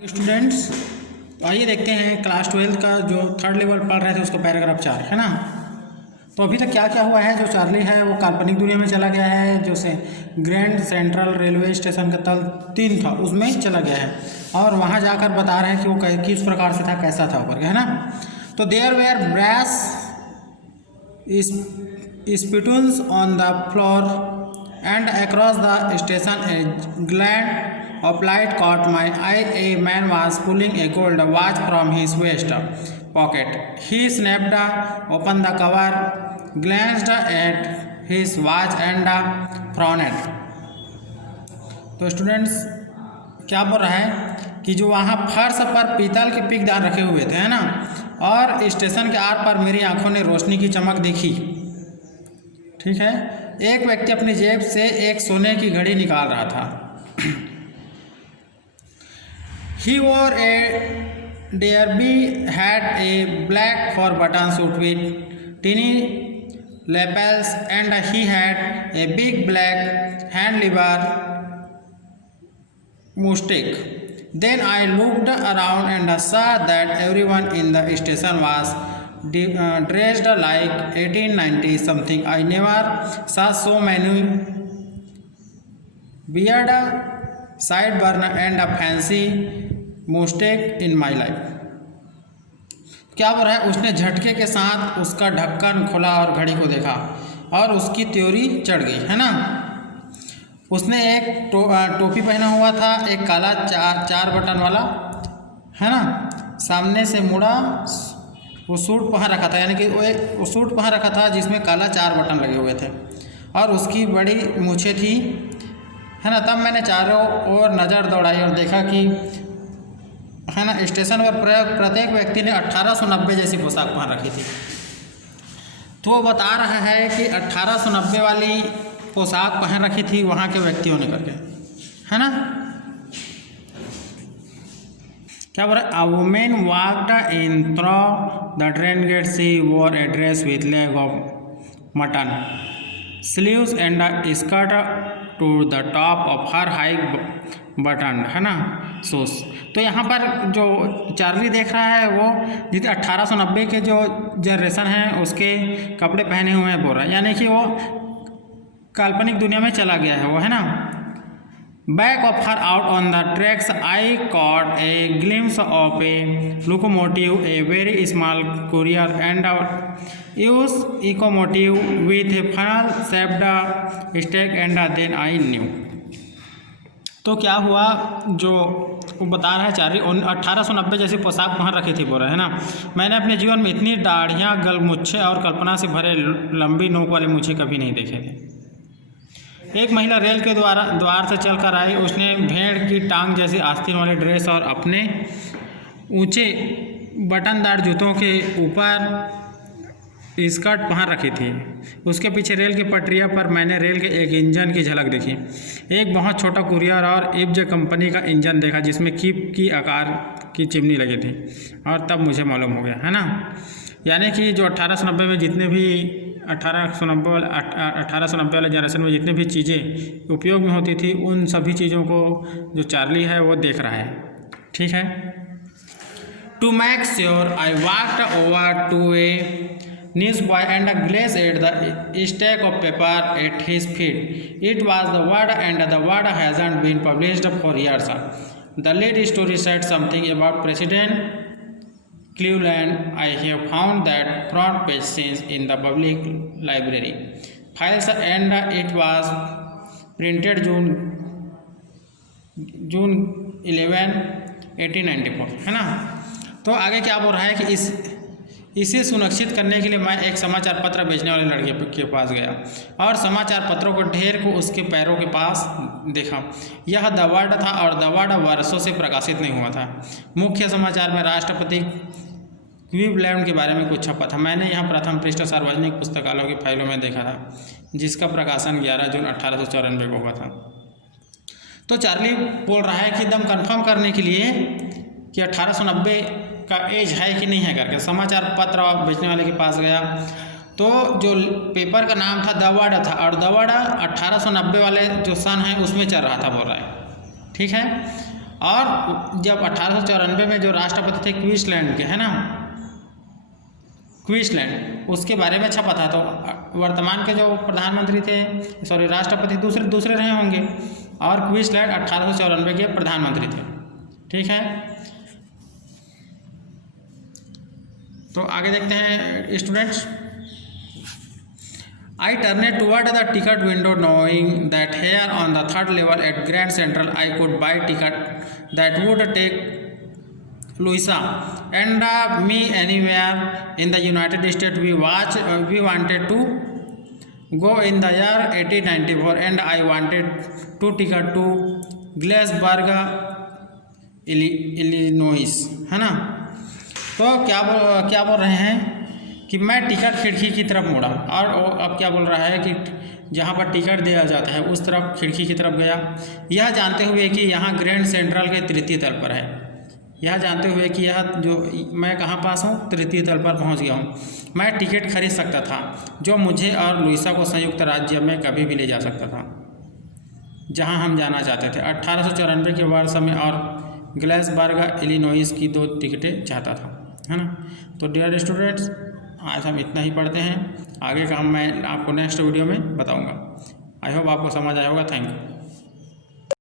Students, आइए देखते हैं क्लास 12 का जो थर्ड लेवल पढ़ रहे थे उसको पैराग्राफ 4 है ना। तो अभी तक क्या क्या हुआ है। जो चार्ली है वो काल्पनिक दुनिया में चला गया है, जो से ग्रैंड सेंट्रल रेलवे स्टेशन का तल 3 था उसमें चला गया है और वहाँ जाकर बता रहे हैं कि वो किस प्रकार से था, कैसा था ऊपर है ना। तो there were brass spittoons on the floor and across the station a glint of light caught my eye. A man was pulling a gold watch from his waist pocket. He snapped open the cover, glanced at his watch and frowned. तो students क्या बोल रहा है कि जो वहाँ फर्श पर पीतल के पिकदार रखे हुए थे है ना, और स्टेशन के आर पर मेरी आंखों ने रोशनी की चमक देखी। ठीक है, एक व्यक्ति अपनी जेब से एक सोने की घड़ी निकाल रहा था। He wore a derby hat, a black four button suit with tiny lapels, and he had a big black hand lever mustache. Then I looked around and saw that everyone in the station was dressed like 1890 something. I never saw so many beard, sideburn and a fancy mustache in my life. क्या बोल रहा है, उसने झटके के साथ उसका ढक्कन खोला और घड़ी को देखा और उसकी त्योरी चढ़ गई है ना। उसने एक टोपी पहना हुआ था, एक काला चार बटन वाला है ना, सामने से मुड़ा वो सूट पहन रखा था, यानी कि वो सूट पहन रखा था जिसमें काला 4 बटन लगे हुए थे और उसकी बड़ी मूछें थी है ना। तब मैंने चारों ओर नज़र दौड़ाई और देखा कि है ना स्टेशन पर प्रत्येक व्यक्ति ने 1890 जैसी पोशाक पहन रखी थी। तो वो बता रहा है कि 1890 वाली पोशाक पहन रखी थी वहाँ के व्यक्तियों ने करके है ना। क्या बोल रहा है, a women walked in through the train gate. She wore a dress with leg of mutton sleeves and a skirt to the top of her high button है ना शूज। तो यहाँ पर जो चार्ली देख रहा है वो जितने 1890 के जो जनरेशन है उसके कपड़े पहने हुए हैं बोल रहा है, यानी कि वो काल्पनिक दुनिया में चला गया है वो है ना। Back of her out on the tracks I caught a glimpse of a locomotive, a very small courier and use इकोमोटिव with a funnel shaped stack and then I knew. तो क्या हुआ, जो वो बता रहा है चार्ली 1890 जैसी पोशाक पहन रखी थी बोल रहे है ना। मैंने अपने जीवन में इतनी दाढ़ियाँ, गलमुच्छे और कल्पना से भरे लंबी नोक वाले मूछे कभी नहीं देखे थे। एक महिला रेल के द्वार से चलकर आई। उसने भेड़ की टांग जैसी आस्तीन वाली ड्रेस और अपने ऊंचे बटनदार जूतों के ऊपर स्कर्ट पहन रखी थी। उसके पीछे रेल की पटरियों पर मैंने रेल के एक इंजन की झलक देखी, एक बहुत छोटा कुरियर और इब्ज कंपनी का इंजन देखा जिसमें कीप की आकार की चिमनी लगी थी, और तब मुझे मालूम हो गया है ना। यानी कि जो 1890 में जितने भी 1890 वाले जनरेशन में जितने भी चीज़ें उपयोग में होती थी उन सभी चीज़ों को जो चार्ली है वो देख रहा है। ठीक है, to make sure I walked over to a newsboy and glanced at the stack of paper at his feet. It was the word, and the word hasn't been published for years. The lead story said something about President Cleveland. I have found that front page since in the public library files, and it was printed June 11, 1894 है ना। तो आगे क्या बोल रहा है कि इसे सुनिश्चित करने के लिए मैं एक समाचार पत्र बेचने वाले लड़के के पास गया और समाचार पत्रों को ढेर को उसके पैरों के पास देखा। यह द वर्ड था और द वर्ड वर्षों से प्रकाशित नहीं हुआ था। मुख्य समाचार में राष्ट्रपति क्लीवलैंड के बारे में कुछ छपा था। मैंने यह प्रथम पृष्ठ सार्वजनिक पुस्तकालयों की फाइलों में देखा था, जिसका प्रकाशन 11 जून 1894 को हुआ था। तो चार्ली बोल रहा है कि एकदम कन्फर्म करने के लिए कि 1890 का एज है कि नहीं है करके समाचार पत्र बेचने वाले के पास गया। तो जो पेपर का नाम था द वर्ड था, और द वर्ड 1890 वाले जो सन है उसमें चल रहा था बोल रहा है। ठीक है, और जब 1894 में जो राष्ट्रपति थे क्वींसलैंड के, है ना, क्वींसलैंड, उसके बारे में छपा था। तो वर्तमान के जो प्रधानमंत्री थे, सॉरी राष्ट्रपति दूसरे रहे होंगे, और क्वींसलैंड 1894 के प्रधानमंत्री थे। ठीक है, तो आगे देखते हैं students. I turned toward the ticket window knowing that here on the third level at Grand Central I could buy ticket that would take Louisa and me anywhere in the United States we wanted to go in the year 1894 and I wanted to ticket to Galesburg, Illinois, है ना। तो क्या बोल रहे हैं कि मैं ticket खिड़की की तरफ मुड़ा, और अब क्या बोल रहा है कि जहाँ पर टिकट दिया जाता है उस तरफ खिड़की की तरफ गया, यह जानते हुए कि यहाँ ग्रैंड सेंट्रल के तृतीय तल पर है, यह जानते हुए कि यह जो मैं कहाँ पास हूँ, तृतीय तल पर पहुँच गया हूँ। मैं टिकट खरीद सकता था जो मुझे और लुइसा को संयुक्त राज्य में कभी भी ले जा सकता था, जहाँ हम जाना चाहते थे। 1894 के वर्ष में और ग्लेसबर्ग इलिनॉइस की 2 टिकटें चाहता था, है ना। तो डियर स्टूडेंट्स, आज हम इतना ही पढ़ते हैं, आगे का मैं आपको नेक्स्ट वीडियो में बताऊंगा। आई होप आपको समझ आया होगा। Thank you.